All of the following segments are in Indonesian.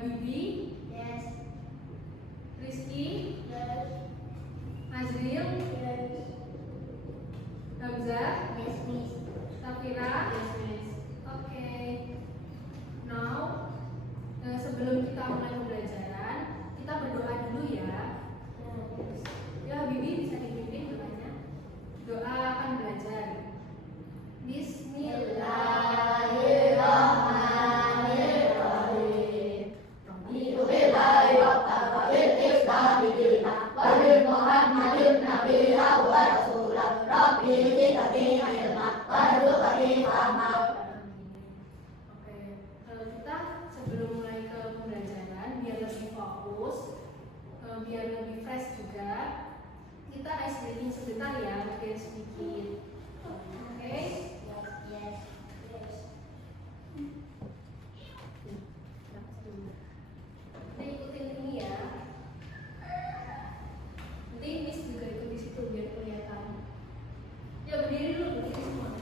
Bibi? Yes. Rizky? Yes. Azril? Yes. Hamzah? Yes, Miss. Safira? Yes, Miss. Oke. Now, sebelum kita mulai pembelajaran, kita berdoa dulu ya. Ya, Bibi bisa dipimpin doanya. Doa akan belajar. Bismillahirrahmanirrahim. Oke, kita sebelum mulai ke pembelajaran, biar lebih fokus, biar lebih fresh juga, kita ice breaking sebentar ya, biar sedikit. Oke? Yes. Nanti ikutin ini ya. Nanti Miss juga ikut di situ biar kelihatan. Ya berdiri dulu, berdiri semua.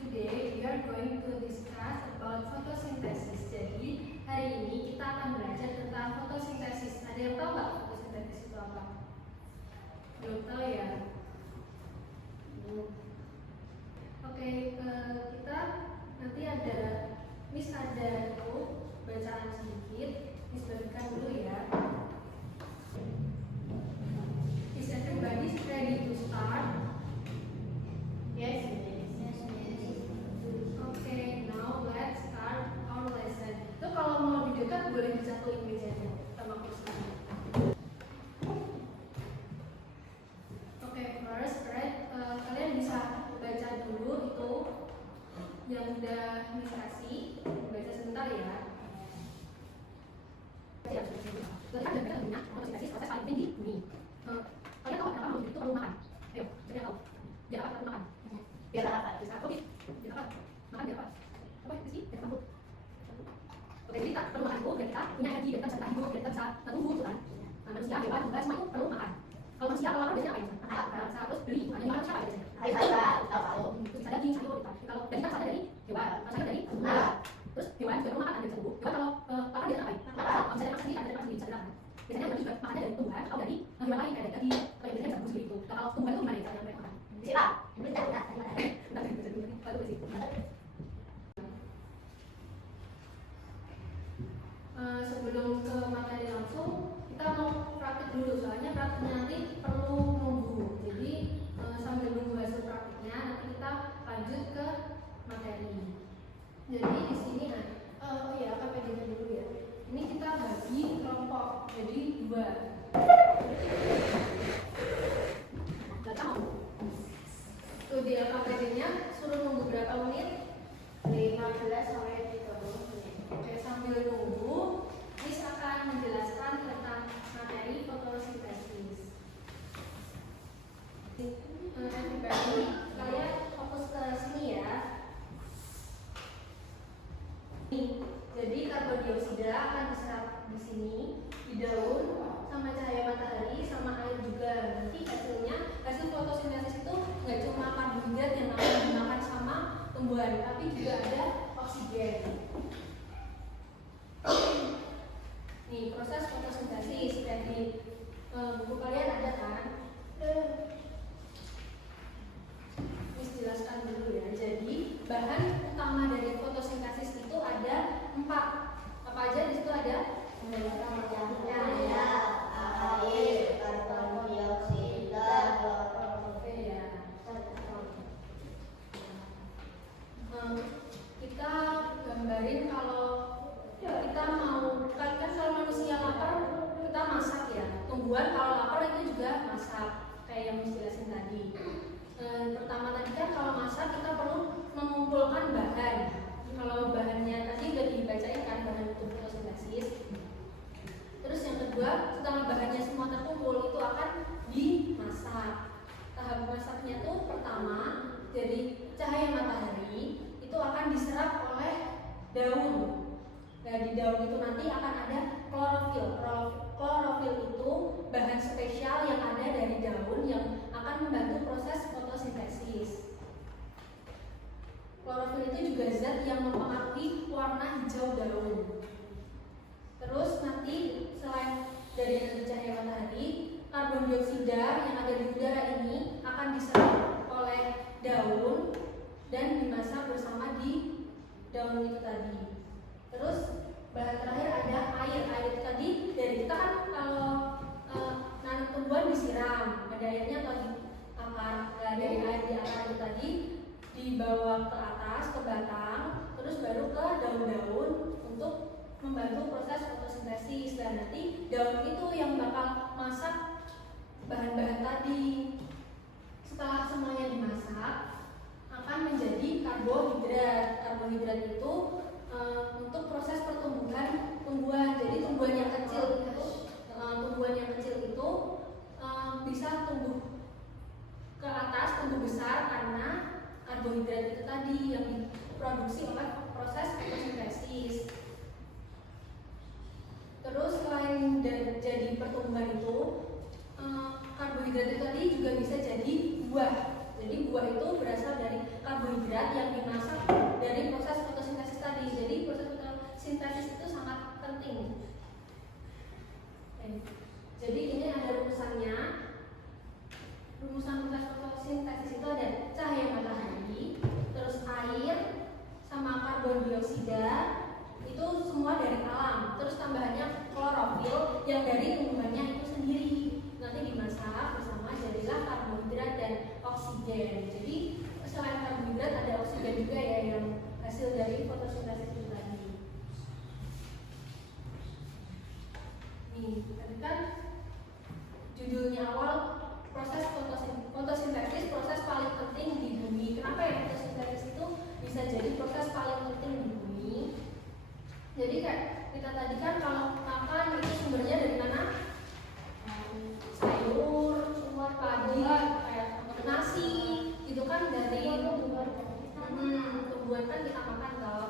Today we are going to discuss about photosynthesis. Jadi hari ini kita akan belajar tentang fotosintesis. Ada yang tahu nggak fotosintesis itu apa? Belum tahu ya? Oke, kita nanti ada Miss ada itu bacaan sedikit. Miss bagikan dulu ya. Is everybody ready to start? Yes, Miss. Okay, now let's start our lesson. Itu kalau mau lebih dekat boleh disatuin mejanya sama kursinya. Oke, first, right? Kalian bisa baca dulu itu yang udah Miss kasih. Baca sebentar ya. Fotosintesis proses paling penting di bumi. Kalian tahu kenapa manusia itu perlu makan? Ayo, siapa yang tahu? Biar apa perlu makan? Biar apa? Biar apa? Biar apa? Makan biar apa? Apa sih? Biar rambut. Oke, jadi kita perlu makan itu biar kita punya energi, biar kita bisa hidup, biar kita bisa tumbuh, gitu kan? Nah, manusia, hewan, juga semua itu perlu makan. Kalau manusia kalau lapar biasanya ngapain? Makan, terus beli. Nah, yang makan siapa biasanya? Bisa daging, sayur, gitu. Kalau daging kan asalnya dari hewan, asalnya dari terus hewan juga perlu makan, biar bisa tumbuh. Hewan kalau lapar dia ngapain? Kalau misalnya makan sendiri, ada makan sendiri, bisa dimakan. Biasanya hewan juga makannya dari tumbuhan atau dari hewan lain kayak dari daging, atau yang biasanya bisa tumbuh gitu. Nah, kalau tumbuhan itu gimana ya cara mereka makan? Sebelum ke materi langsung, kita mau praktik dulu soalnya praktiknya nanti perlu nunggu. Jadi sambil nunggu hasil praktiknya, nanti kita lanjut ke materi. Jadi di sini oh ya KPD-nya dulu ya. Ini kita bagi kelompok jadi 2. Tuh di KPD-nya suruh nunggu berapa menit? 15 sampai 30 menit. Oke, sambil nunggu, Miss akan menjelaskan tentang materi fotosintesis. Everybody, kalian fokus ke sini ya. Jadi karbon dioksida akan diserap di sini, di daun, sama cahaya matahari, sama air juga. Nanti hasil fotosintesis itu nggak cuma karbohidrat yang dimakan sama tumbuhan, tapi juga ada oksigen. Nih proses fotosintesis kayak di buku kalian ada kan? Miss jelaskan dulu ya. Jadi bahan utama dari fotosintesis itu ada 4. Apa aja di situ ada? Cahaya, air, karbon dioksida, Oke ya. Kita gambarin kalau kita mau kan kalau manusia lapar kita masak ya. Tumbuhan kalau lapar itu juga masak kayak yang Miss jelasin tadi. Pertama tadi kan kalau masak kita perlu mengumpulkan bahan. Kalau bahannya tadi udah dibacain kan bahan untuk fotosintesis. Terus yang kedua setelah bahannya semua terkumpul itu akan dimasak. Tahap masaknya tuh pertama dari cahaya matahari itu akan diserap oleh daun. Nah di daun itu nanti akan ada klorofil. Klorofil itu bahan spesial yang ada dari daun yang akan membantu proses fotosintesis. Klorofil itu juga zat yang mempengaruhi warna hijau daun. Terus nanti selain dari energi cahaya matahari, karbon dioksida yang ada di udara ini akan diserap oleh daun dan dimasak bersama di daun itu tadi. Terus bahan terakhir ada air. Air itu tadi dari kita kan kalau nanam tumbuhan disiram, ada airnya atau di akar. Nah, dari air di akar itu tadi dibawa ke atas ke batang, terus baru ke daun-daun untuk membantu proses fotosintesis. Dan nanti daun itu yang bakal masak bahan-bahan tadi. Setelah semuanya dimasak akan menjadi karbohidrat. Karbohidrat itu untuk proses pertumbuhan tumbuhan. Jadi tumbuhan yang kecil itu bisa tumbuh ke atas, tumbuh besar karena karbohidrat itu tadi yang diproduksi oleh proses fotosintesis. Terus selain jadi pertumbuhan itu, karbohidrat itu tadi juga bisa jadi buah. Jadi buah itu berasal dari karbohidrat yang dimasak dari proses fotosintesis tadi. Jadi proses fotosintesis itu sangat penting. Jadi ini ada rumusannya. Rumusan proses fotosintesis itu ada cahaya matahari, terus air, sama karbon dioksida. Itu semua dari alam. Terus tambahannya klorofil yang dari tumbuhannya itu sendiri. Nanti dimasak bersama jadilah karbohidrat dan oksigen. Jadi selain karbohidrat ada oksigen juga ya yang hasil dari fotosintesis itu tadi. Nih, tadi kan judulnya awal proses fotosintesis, proses paling penting di bumi. Kenapa ya fotosintesis itu bisa jadi proses paling penting di bumi? Jadi kayak kita tadi kan kalau makan itu sumbernya dari mana? Sayur, padi, kayak nasi, itu kan dari tumbuhan kan kita makan toh.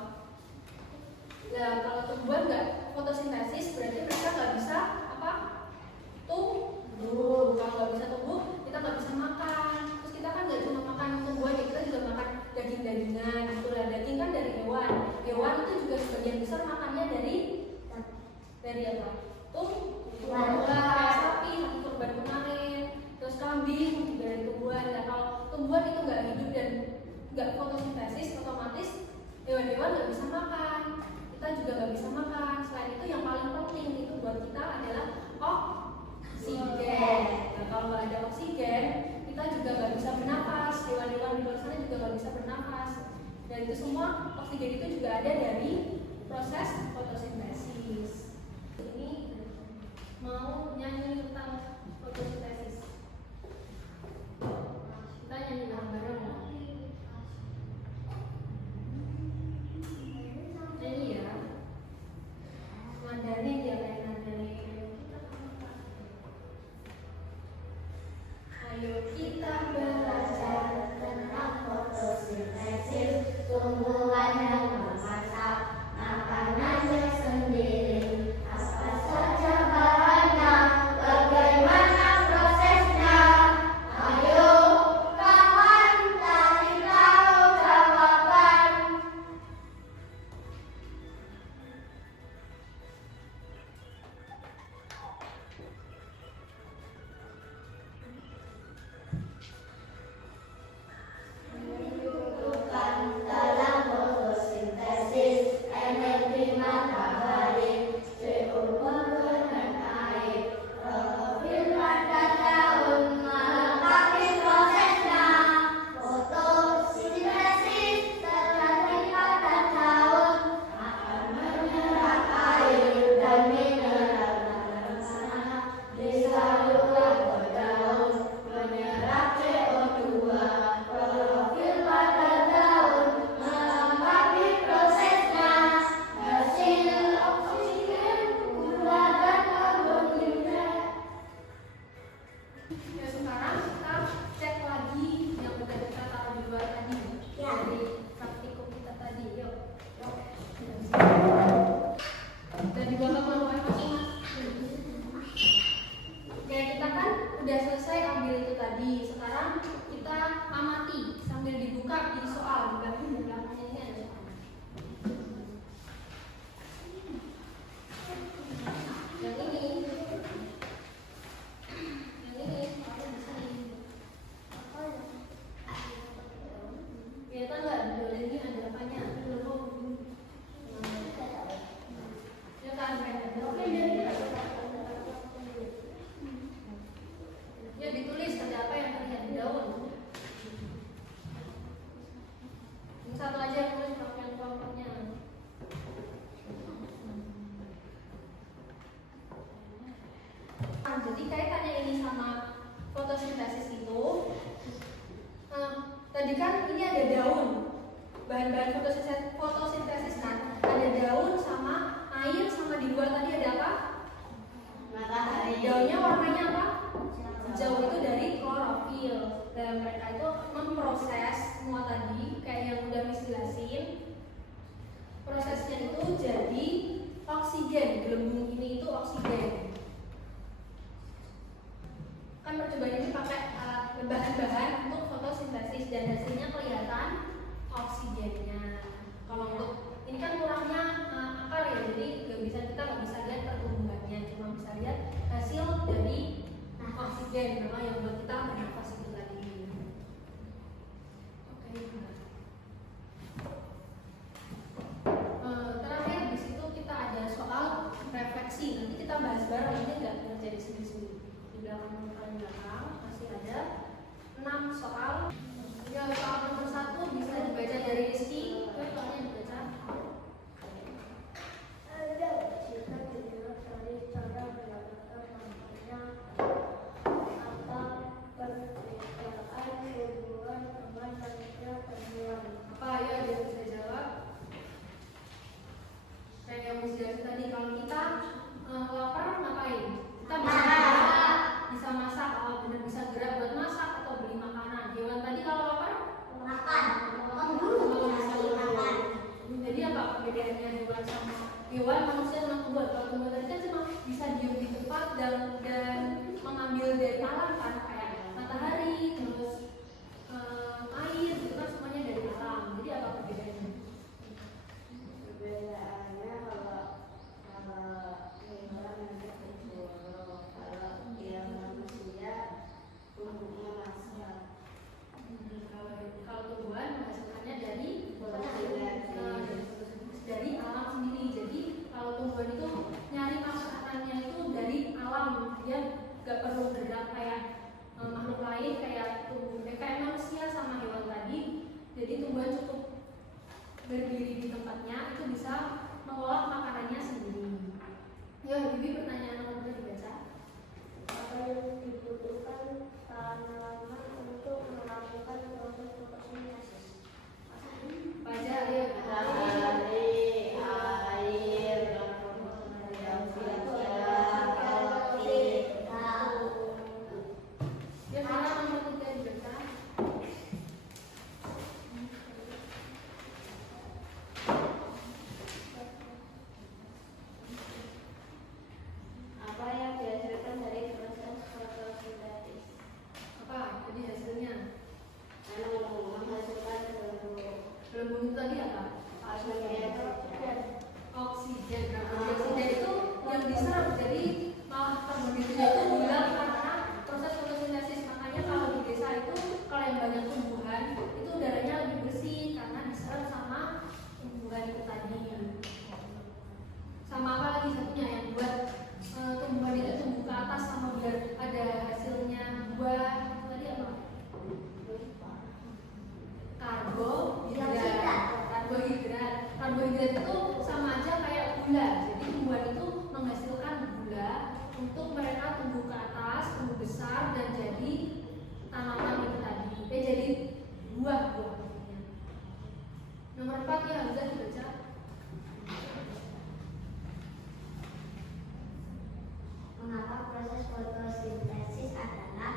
Nah kalau tumbuhan nggak fotosintesis berarti mereka nggak bisa apa? Tumbuh. Kalau nggak bisa tumbuh kita nggak bisa makan. Terus kita kan nggak cuma makan tumbuhan ya, kita juga makan daging-dagingan. Itulah daging kan dari hewan. Hewan itu juga sebagian besar makannya dari apa? Tumbuhan, kayak sapi, kurban kemarin. Terus kambing juga dari tumbuhan. Nah kalau tumbuhan itu nggak hidup dan nggak fotosintesis, otomatis hewan-hewan nggak bisa makan. Kita juga nggak bisa makan. Selain itu yang paling penting itu buat kita adalah oksigen. Nah kalau nggak ada oksigen, kita juga nggak bisa bernafas. Hewan-hewan di luar sana juga nggak bisa bernafas. Dan itu semua oksigen itu juga ada dari proses fotosintesis. Ini mau nyanyi tentang fotosintesis. Kita nyanyi bareng-bareng. Nyanyi ya. Nadanya dia kayak nadanya. Ayo kita belajar tentang fotosintesis, tumbuhan yang memasak makanannya sendiri. Apa saja bahannya, bagaimana prosesnya? Ayo kawan fotosintesis itu, tadi kan ini ada daun, bahan-bahan fotosintesis kan, ada daun sama air sama di luar tadi ada apa? Matahari. Daunnya warnanya apa? Hijau, itu dari klorofil. Dan mereka itu memproses semua tadi kayak yang udah Miss jelasin. Prosesnya itu jadi oksigen, gelembung ini itu oksigen. Kan percobaan ini pakai bahan-bahan untuk fotosintesis dan hasilnya kelihatan oksigennya. Kalau untuk ini kan kurangnya akar ya, jadi kita nggak bisa lihat pertumbuhannya, cuma bisa lihat hasil dari oksigen memang yang buat kita bernafas itu tadi. Oke. Terakhir di situ kita ada soal refleksi. Nanti kita bahas bareng, ini nggak jadi sendiri-sendiri. Di belakang paling belakang masih ada 6 soal. Ya, soal nomor 1 bisa dibaca dari Rizky. Soalnya dibaca. Ada jika dilihat dari cara mendapatkan namanya apa perbedaan hubungan teman manusia dan hewan. Apa ya dia bisa jawab? Kayak yang Miss jelasin tadi, kalau kita lapar ngapain? Kita bisa masak, kalau benar bisa gerak buat masak atau beli makanan. Hewan tadi kalau lapar Makan. kalau bisa makan. Jadi apa perbedaannya hewan manusia sama tumbuhan? Kalau tumbuhan tadi kan cuma bisa diam di tempat dan mengambil dari alam kan, kayak matahari, terus air, itu kan semuanya dari alam. Jadi apa perbedaannya? Perbedaannya kalau hewan itu kalau dia manusia tubuhnya masak. Kalau tumbuhan menghasilkannya dari Fotosintesis. dari alam sendiri. Jadi kalau tumbuhan itu nyari makanannya itu dari alam, dia gak perlu gerak kayak makhluk lain kayak manusia sama hewan tadi. Jadi tumbuhan cukup berdiri di tempatnya, itu bisa mengolah makanannya sendiri. Ya, Bibi pertanyaan nomor 2 dibaca. Apa yang dibutuhkan tanaman untuk melakukan proses fotosintesis? Baca ya. Matahari, air, yang Ya, sekarang nomor 3 dibaca. apa yang dihasilkan dari proses fotosintesis? Apa tadi hasilnya? Menghasilkan Gelembung itu tadi apa? Oksigen. Nah, oksigen itu yang diserap, jadi malah karbon dioksida itu hilang karena proses fotosintesis. Makanya kalau di desa itu kalau yang banyak tumbuhan itu udaranya lebih bersih karena diserap sama tumbuhan itu tadi. Sama apa lagi satunya yang buat tumbuhan itu tumbuh ke atas sama biar ada hasilnya buah tadi apa? Karbohidrat itu sama aja kayak gula. Jadi tumbuhan itu menghasilkan gula untuk mereka tumbuh ke atas, tumbuh besar dan jadi tanaman itu tadi. Jadi buah. Nomor 4 ya bisa dibaca. Mengapa proses fotosintesis adalah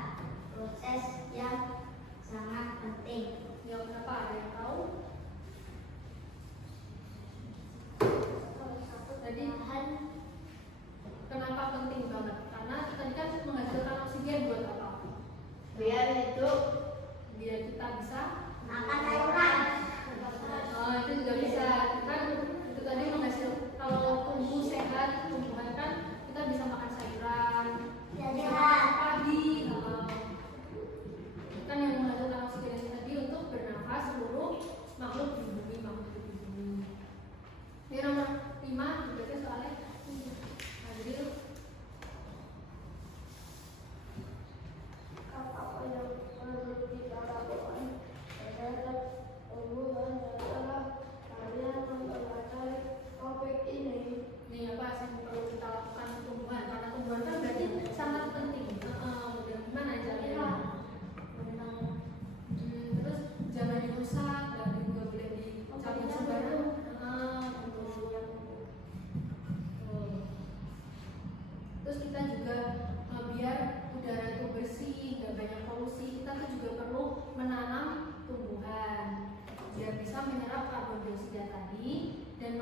proses yang sangat penting? Ya kenapa, ada yang tahu? Tadi kenapa penting banget? Karena tadi kan menghasilkan oksigen buat apa? Biar hidup, Biar kita bisa makan sayuran. itu juga bisa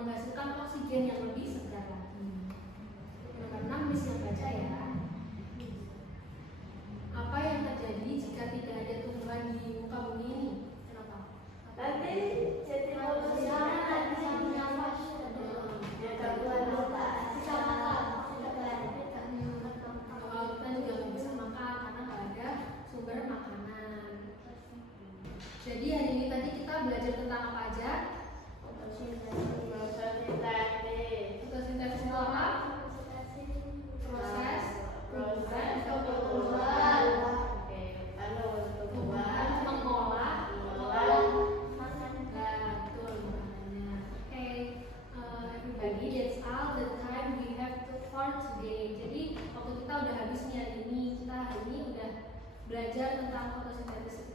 menghasilkan oksigen yang lebih segar lagi. Nomor 6 Miss yang baca ya. Apa yang terjadi jika tidak ada tumbuhan di muka bumi ini? Kenapa? Nanti jadi manusia nggak bisa bernafas. Ya gangguan nafas. Bisa makan. Kalau kita juga nggak bisa makan karena nggak ada sumber makanan. Jadi hari ini tadi kita belajar tentang apa aja? Fotosintesis itu apa? Proses tumbuhan mengolah betul maknanya. Everybody, that's all the time we have to for today. Jadi waktu kita udah habis nih hari ini. Kita hari ini udah belajar tentang fotosintesis